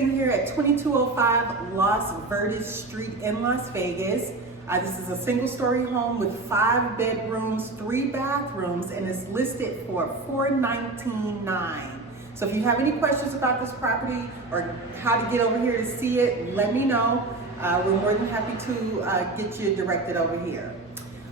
sitting here at 2205 Las Verdes Street in Las Vegas. This is a single-story home with 5 bedrooms, 3 bathrooms, and it's listed for $419,900. So if you have any questions about this property or how to get over here to see it, let me know. We're more than happy to get you directed over here.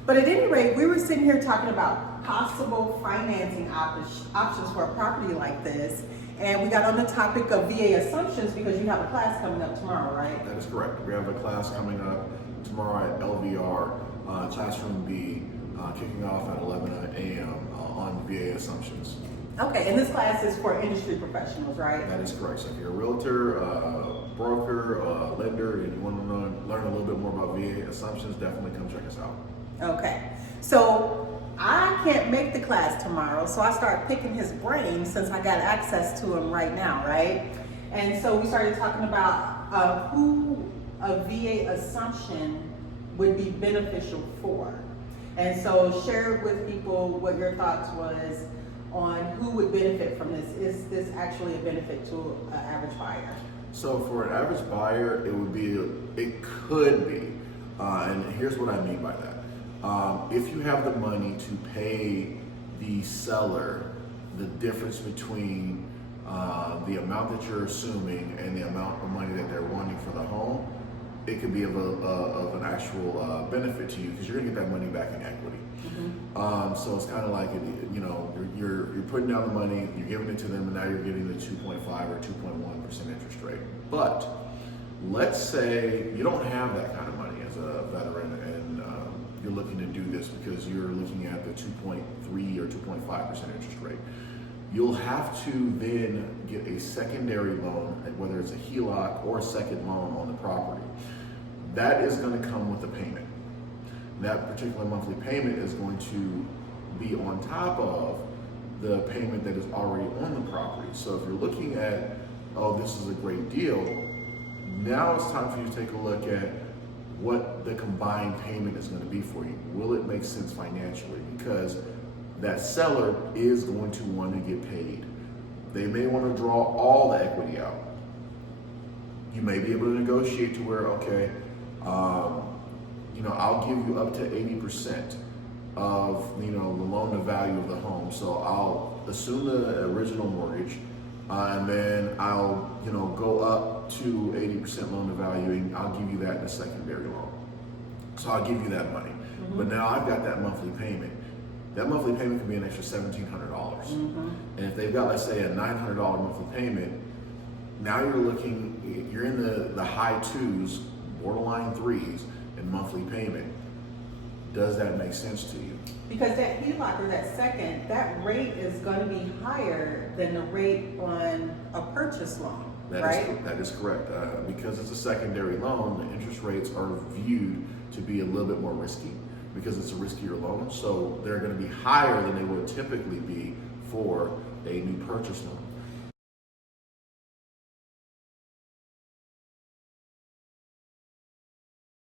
But at any rate, we were sitting here talking about possible financing options for a property like this. And we got on the topic of VA assumptions because you have a class coming up tomorrow, right? That is correct. We have a class coming up tomorrow at LVR, Classroom B, kicking off at 11 a.m. On VA assumptions. Okay, and this class is for industry professionals, right? That is correct. So if you're a realtor, broker, lender, and you want to learn a little bit more about VA assumptions, definitely come check us out. Okay, so I can't make the class tomorrow, so I started picking his brain since I got access to him right now, right? And so we started talking about who a VA assumption would be beneficial for. And so share with people what your thoughts was on who would benefit from this. Is this actually a benefit to an average buyer? So for an average buyer, it could be, and here's what I mean by that. If you have the money to pay the seller the difference between the amount that you're assuming and the amount of money that they're wanting for the home, it could be of an actual benefit to you because you're gonna get that money back in equity. Mm-hmm. So it's kind of like, you're putting down the money, you're giving it to them, and now you're getting the 2.5 or 2.1% interest rate. But let's say you don't have that kind of money as a veteran and you're looking to do this because you're looking at the 2.3 or 2.5% interest rate. You'll have to then get a secondary loan, whether it's a HELOC or a second loan on the property. That is going to come with a payment. That particular monthly payment is going to be on top of the payment that is already on the property. So if you're looking at, oh, this is a great deal, now it's time for you to take a look at what the combined payment is going to be for you. Will it make sense financially? Because that seller is going to want to get paid. They may want to draw all the equity out. You may be able to negotiate to where, okay, I'll give you up to 80% of, the loan to value of the home. So I'll assume the original mortgage, and then I'll, go up to 80% loan to value, and I'll give you that in a secondary loan. So I'll give you that money. Mm-hmm. But now I've got that monthly payment. That monthly payment can be an extra $1,700. Mm-hmm. And if they've got, let's say, a $900 monthly payment, now you're in the high 2s, borderline 3s in monthly payment. Does that make sense to you? Because that HELOC or that second, that rate is going to be higher than the rate on a purchase loan, right? That is correct. Because it's a secondary loan, the interest rates are viewed to be a little bit more risky because it's a riskier loan. So they're going to be higher than they would typically be for a new purchase loan.